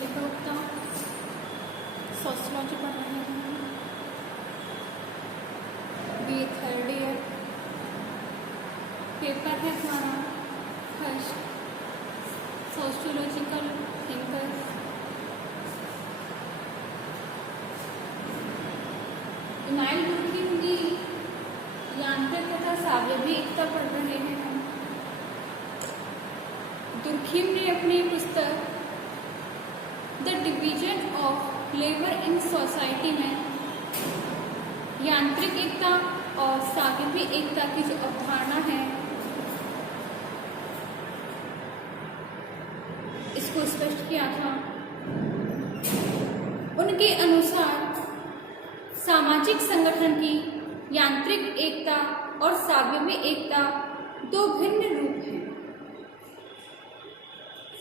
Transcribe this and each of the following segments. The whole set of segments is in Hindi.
लेखकता सोशियोलॉजी पढ़ रहे हैं, बी थर्ड ईयर। पेपर है हमारा first sociological thinker. Email Durkheim की यांत्रिक तथा सावयवी एकता पढ़ रहे हैं। दुर्खिम ने अपनी पुस्तक the division of labour in society में यांत्रिक एकता और सावयवी एकता की जो अवधारणा है इसको स्पष्ट किया था। उनके अनुसार सामाजिक संगठन की यांत्रिक एकता और सावयवी एकता दो भिन्न रूप हैं।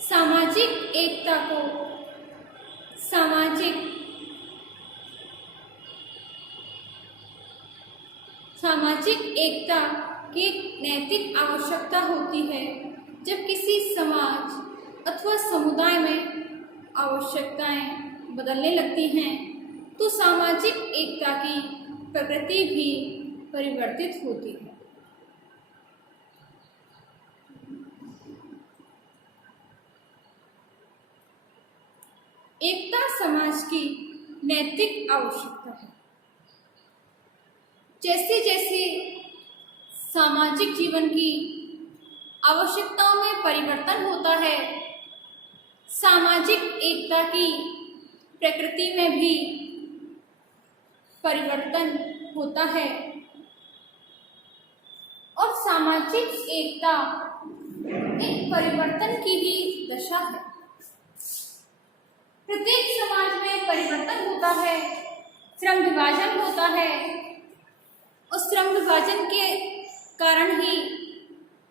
सामाजिक एकता को सामाजिक एकता की नैतिक आवश्यकता होती है जब किसी समाज अथवा समुदाय में आवश्यकताएं बदलने लगती हैं तो सामाजिक एकता की प्रकृति भी परिवर्तित होती है। एकता समाज की नैतिक आवश्यकता है। जैसे जैसे सामाजिक जीवन की आवश्यकताओं में परिवर्तन होता है, सामाजिक एकता की प्रकृति में भी परिवर्तन होता है और सामाजिक एकता एक परिवर्तन की ही दशा है। प्रत्येक समाज में परिवर्तन होता है, श्रम विभाजन होता है और श्रम विभाजन के कारण ही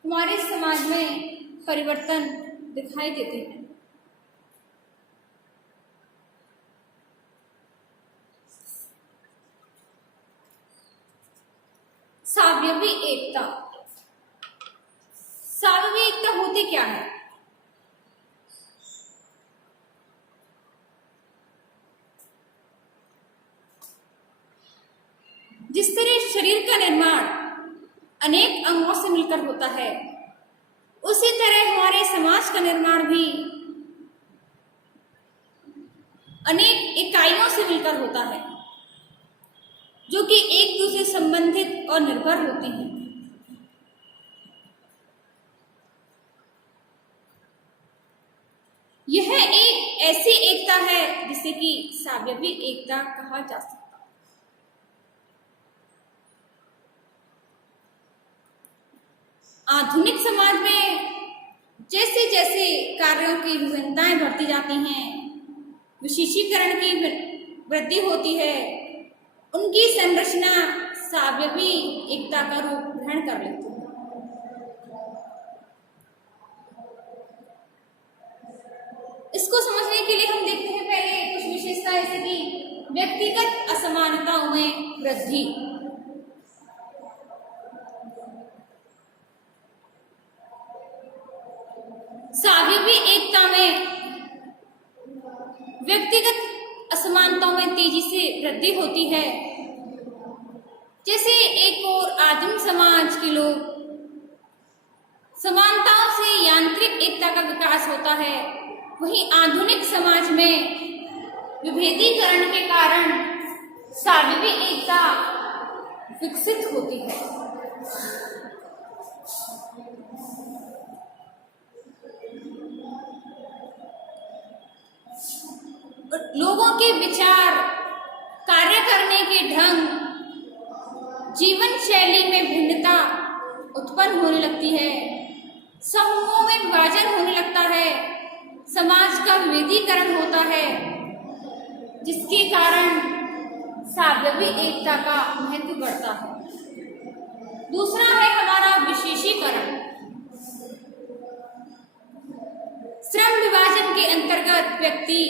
हमारे समाज में परिवर्तन दिखाई देते हैं। सावयवी एकता, सावयवी एकता होती क्या है? जिस तरह शरीर का निर्माण अनेक अंगों से मिलकर होता है, उसी तरह हमारे समाज का निर्माण भी अनेक इकाइयों से मिलकर होता है जो कि एक दूसरे से संबंधित और निर्भर होती हैं। यह एक ऐसी एकता है जिसे कि सावयवी एकता कहा जा सकता है। आधुनिक समाज में जैसे जैसे कार्यों की विभिन्नताएं बढ़ती जाती हैं, विशेषीकरण की वृद्धि होती है, उनकी संरचना सावयवी एकता का रूप ग्रहण कर लेती है। इसको समझने के लिए हम देखते हैं पहले कुछ विशेषताएं, जैसे कि व्यक्तिगत असमानताओं में वृद्धि। सावयवी एकता में व्यक्तिगत असमानताओं में तेजी से वृद्धि होती है। जैसे एक और आदिम समाज के लोग समानताओं से यांत्रिक एकता का विकास होता है, वहीं आधुनिक समाज में विभेदीकरण के कारण सावयवी एकता विकसित होती है। लोगों के विचार, कार्य करने के ढंग, जीवन शैली में भिन्नता उत्पन्न होने लगती है, समूहों में विभाजन होने लगता है, समाज का विभेदीकरण होता है, जिसके कारण सावयवी एकता का महत्व बढ़ता है। दूसरा है हमारा विशेषीकरण। श्रम विभाजन के अंतर्गत व्यक्ति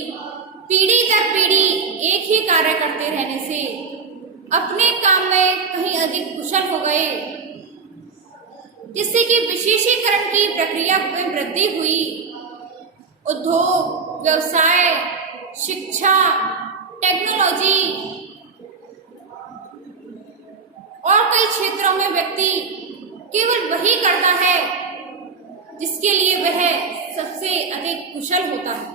पीढ़ी दर पीढ़ी एक ही कार्य करते रहने से अपने काम में कहीं अधिक कुशल हो गए, जिससे कि विशेषीकरण की प्रक्रिया में वृद्धि हुई उद्योग, व्यवसाय, शिक्षा, टेक्नोलॉजी और कई क्षेत्रों में व्यक्ति केवल वही करता है जिसके लिए वह सबसे अधिक कुशल होता है।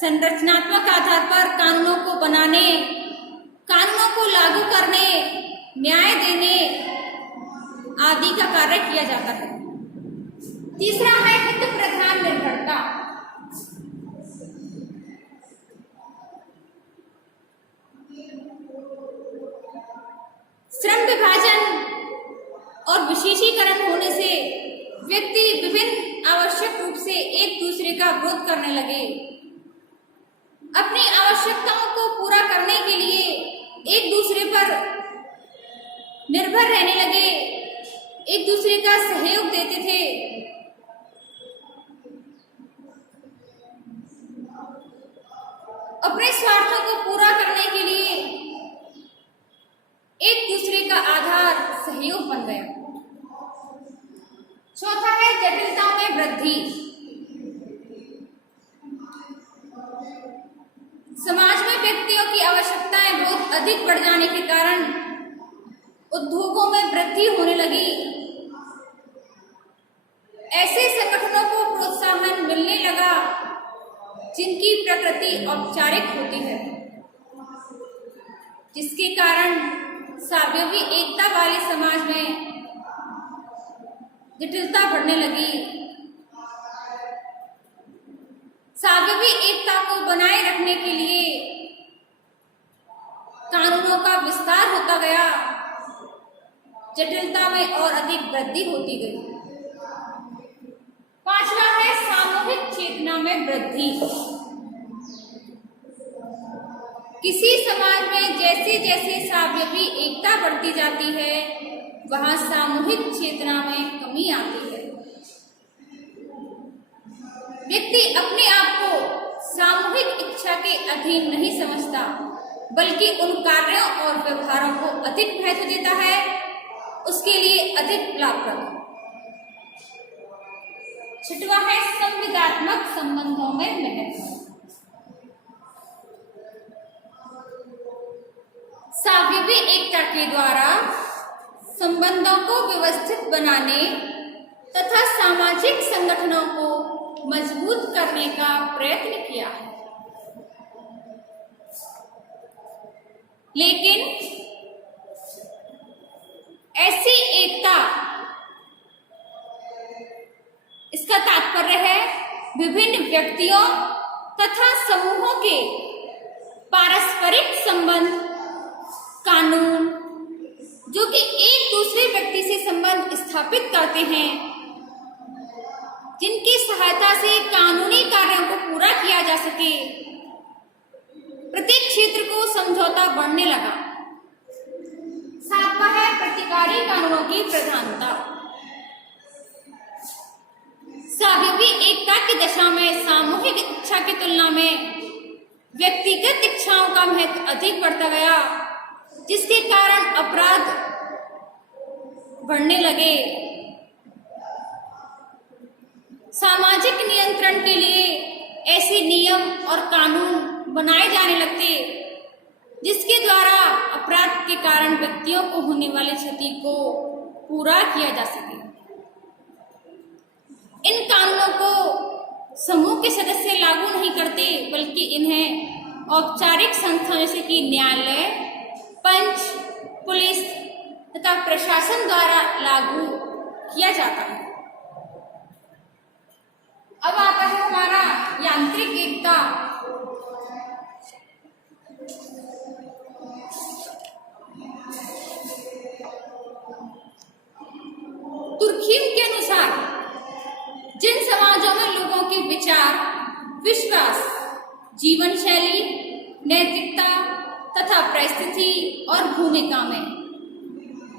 संरचनात्मक आधार पर कानूनों को बनाने, कानूनों को लागू करने, न्याय देने आदि का कार्य किया जाता है। तीसरा है हित प्रधान निर्भरता। श्रम विभाजन और विशेषीकरण होने से व्यक्ति विभिन्न आवश्यक रूप से एक दूसरे का विरोध करने लगे। अपनी आवश्यकताओं को पूरा करने के लिए एक दूसरे पर निर्भर रहने लगे, एक दूसरे का सहयोग देते थे। अपने स्वार्थों को पूरा करने के लिए एक दूसरे का आधार सहयोग बन गया। चौथा है जटिलता में वृद्धि। समाज में व्यक्तियों की आवश्यकताएं बहुत अधिक बढ़ जाने के कारण उद्योगों में वृद्धि होने लगी। ऐसे संगठनों को प्रोत्साहन मिलने लगा जिनकी प्रकृति औपचारिक होती है, जिसके कारण सावयवी एकता वाले समाज में जटिलता बढ़ने लगी। सावयवी एकता को बनाए रखने के लिए कानूनों का विस्तार होता गया, जटिलता में और अधिक वृद्धि होती गई। पांचवा है सामूहिक चेतना में वृद्धि। किसी समाज में जैसे जैसे सावयवी एकता बढ़ती जाती है, वहां सामूहिक चेतना में कमी आती है। व्यक्ति अपने आप को सामूहिक इच्छा के अधीन नहीं समझता, बल्कि उन कार्यों और व्यवहारों को अधिक महत्व देता है, उसके लिए अधिक लाभप्रद। छठवां है संविदात्मक संबंधों में महत्व। सावयवी एकता के द्वारा संबंधों को व्यवस्थित बनाने तथा सामाजिक संगठनों को मजबूत करने का प्रयत्न किया है। लेकिन ऐसी एकता, इसका तात्पर्य है विभिन्न व्यक्तियों तथा समूहों के पारस्परिक संबंध, कानून जो कि एक दूसरे व्यक्ति से संबंध स्थापित करते हैं, जिनकी सहायता से कानूनी कार्यों को पूरा किया जा सके, प्रत्येक क्षेत्र को समझौता बढ़ने लगा। सातवां है प्रतिकारी कानूनों की प्रधानता। सावयवी एकता की दशा में सामूहिक इच्छा की तुलना में व्यक्तिगत इच्छाओं का महत्व अधिक बढ़ता गया, जिसके कारण अपराध बढ़ने लगे। सामाजिक नियंत्रण के लिए ऐसे नियम और कानून बनाए जाने लगते जिसके द्वारा अपराध के कारण व्यक्तियों को होने वाली क्षति को पूरा किया जा सके। इन कानूनों को समूह के सदस्य लागू नहीं करते, बल्कि इन्हें औपचारिक संस्थाओं जैसे कि न्यायालय, पंच, पुलिस तथा प्रशासन द्वारा लागू किया जाता है। अब आता है हमारा यांत्रिक एकता। तुर्खीम के अनुसार जिन समाजों में लोगों के विचार, विश्वास, जीवन शैली, नैतिकता तथा परिस्थिति और भूमिका में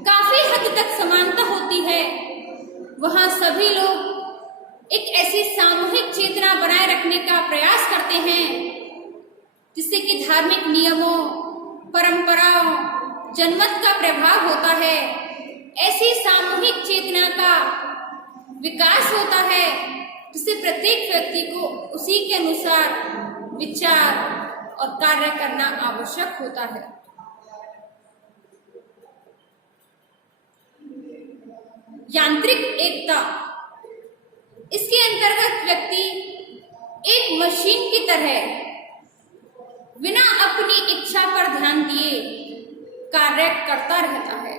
काफी हद तक समानता होती है, वहां सभी लोग एक ऐसी सामूहिक चेतना बनाए रखने का प्रयास करते हैं जिससे कि धार्मिक नियमों, परंपराओं, जनमत का प्रभाव होता है। ऐसी सामूहिक चेतना का विकास होता है, जिससे प्रत्येक व्यक्ति को उसी के अनुसार विचार और कार्य करना आवश्यक होता है। यांत्रिक एकता, इसके अंतर्गत व्यक्ति एक मशीन की तरह बिना अपनी इच्छा पर ध्यान दिए कार्य करता रहता है।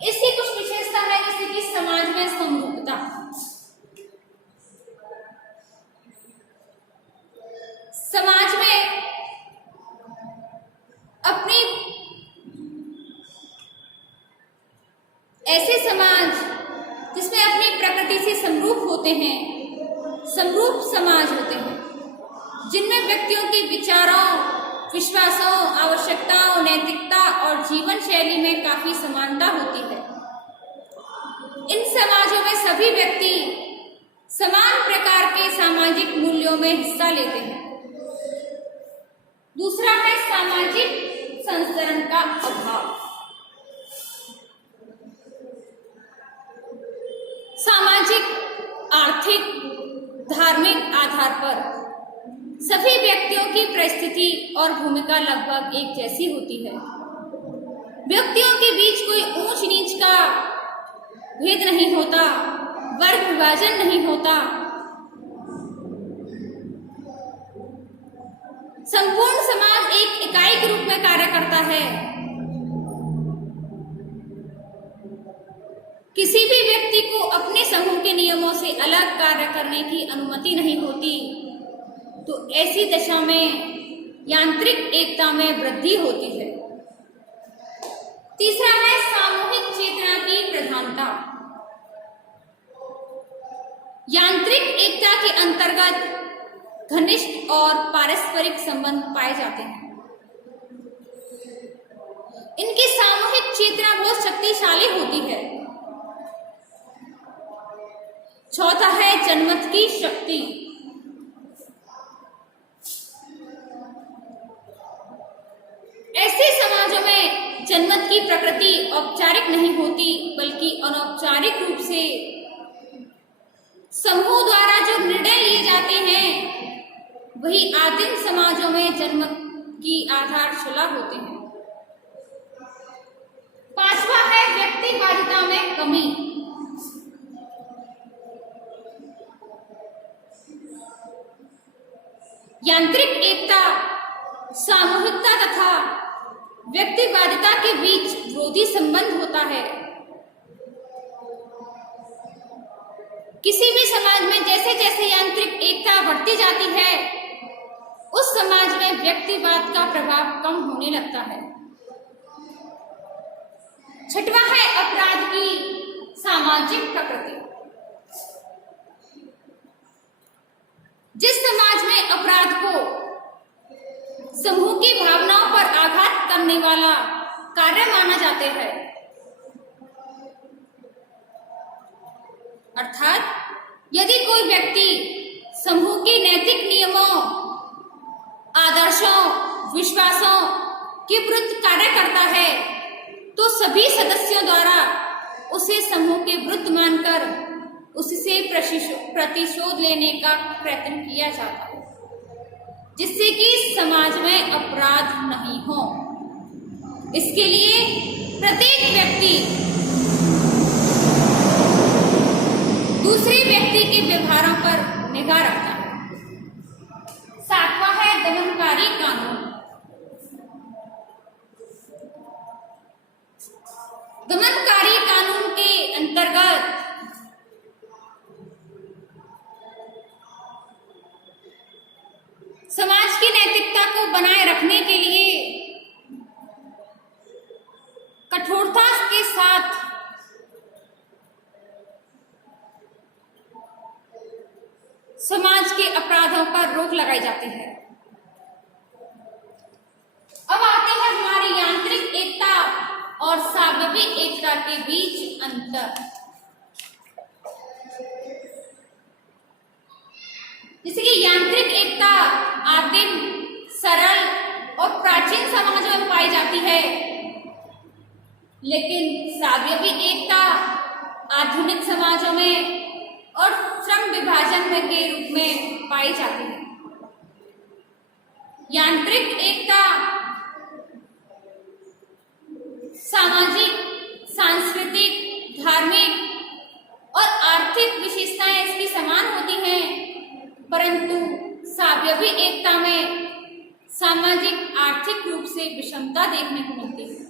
इसकी कुछ विशेषता है, जैसे कि समाज में समरूपता। समाज में अपनी ऐसे समाज जिसमें अपनी प्रकृति से समरूप होते हैं, समरूप समाज होते हैं, जिनमें व्यक्तियों के विचारों, विश्वासों, आवश्यकताओं, नैतिकता और जीवन शैली में काफी समानता होती है। इन समाजों में सभी व्यक्ति समान प्रकार के सामाजिक मूल्यों में हिस्सा लेते हैं। दूसरा है सामाजिक संसरण का अभाव। सामाजिक, आर्थिक, धार्मिक आधार पर सभी व्यक्तियों की परिस्थिति और भूमिका लगभग एक जैसी होती है। व्यक्तियों के बीच कोई ऊंच नीच का भेद नहीं होता, वर्ग विभाजन नहीं होता। संपूर्ण समाज एक इकाई के रूप में कार्य करता है। किसी भी व्यक्ति को अपने समूह के नियमों से अलग कार्य करने की अनुमति नहीं होती, तो ऐसी दशा में यांत्रिक एकता में वृद्धि होती है। तीसरा है सामूहिक चेतना की प्रधानता। यांत्रिक एकता के अंतर्गत घनिष्ठ और पारस्परिक संबंध पाए जाते हैं। इनकी सामूहिक चेतना बहुत शक्तिशाली होती है। चौथा है जनमत की शक्ति। ऐसे समाजों में जनमत की प्रकृति औपचारिक नहीं होती, बल्कि अनौपचारिक रूप से समूह द्वारा जो निर्णय लिए जाते हैं, वही आदिम समाजों में जनमत की आधारशिला होते हैं। पांचवा है व्यक्तिवादिता में कमी। यांत्रिक एकता सामूहिकता तथा व्यक्तिवादिता के बीच विरोधी संबंध होता है। किसी भी समाज में जैसे जैसे यांत्रिक एकता बढ़ती जाती है, उस समाज में व्यक्तिवाद का प्रभाव कम होने लगता है। छठवां है अपराध की सामाजिक प्रकृति। जिस समाज में अपराध को समूह की भावनाओं पर आघात करने वाला कार्य माना जाता है, अर्थात यदि कोई व्यक्ति समूह के नैतिक नियमों, आदर्शों, विश्वासों के विरुद्ध कार्य करता है, तो सभी सदस्यों द्वारा उसे समूह के विरुद्ध मानकर उससे प्रतिशोध लेने का प्रयत्न किया जाता है, जिससे कि समाज में अपराध नहीं हो। इसके लिए प्रत्येक व्यक्ति दूसरे व्यक्ति के व्यवहारों पर निगाह रखता है। सातवां है दमनकारी कानून। दमनकारी कानून के अंतर्गत समाज की नैतिकता को बनाए रखने के लिए कठोरता के साथ समाज के अपराधों पर रोक लगाई जाती है। अब आते हैं हमारी यांत्रिक एकता और स्वाभाविक एकता के बीच अंतर। जैसे कि यांत्रिक एकता आदिम, सरल और प्राचीन समाजों में पाई जाती है, लेकिन सावयवी एकता आधुनिक समाजों में और श्रम विभाजन में के रूप में पाई जाती है। यांत्रिक एकता सामाजिक, सांस्कृतिक, धार्मिक और आर्थिक विशेषताएं इसकी समान होती हैं, परंतु सावयवी एकता में सामाजिक आर्थिक रूप से विषमता देखने को मिलती है।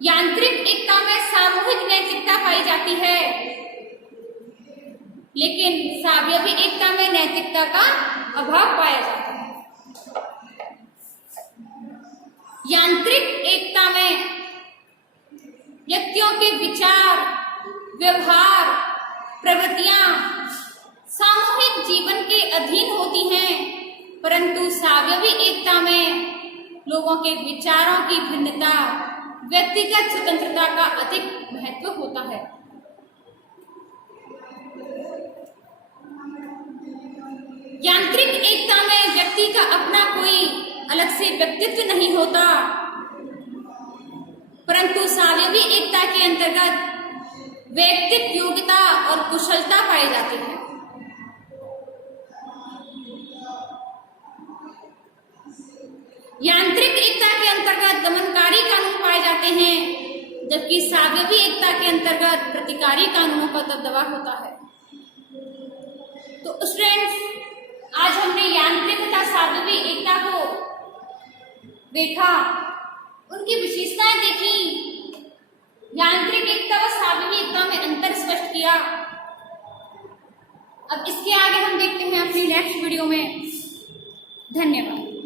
यांत्रिक एकता में सामूहिक नैतिकता पाई जाती है, लेकिन सावयवी एकता में नैतिकता का अभाव पाया जाता है। यांत्रिक एकता में व्यक्तियों के विचार, व्यवहार, प्रवृत्तियां सामूहिक जीवन के अधीन होती हैं, परंतु सावयवी एकता में लोगों के विचारों की भिन्नता, व्यक्तिगत स्वतंत्रता का अधिक महत्व होता है। यांत्रिक एकता में व्यक्ति का अपना कोई अलग से व्यक्तित्व नहीं होता, परंतु सावयवी एकता के अंतर्गत व्यक्तिगत योग्यता और कुशलता पाई जाती है। यांत्रिक एकता के अंतर्गत दमनकारी कानून पाए जाते हैं, जबकि सावयवी एकता के अंतर्गत प्रतिकारी कानूनों का दबदबा होता है। तो स्टूडेंट्स, आज हमने यांत्रिक तथा सावयवी एकता को देखा, उनकी विशेषताएं देखी, यांत्रिक एकता और सावयवी एकता में अंतर स्पष्ट किया। अब इसके आगे हम देखते हैं अपनी नेक्स्ट वीडियो में। धन्यवाद।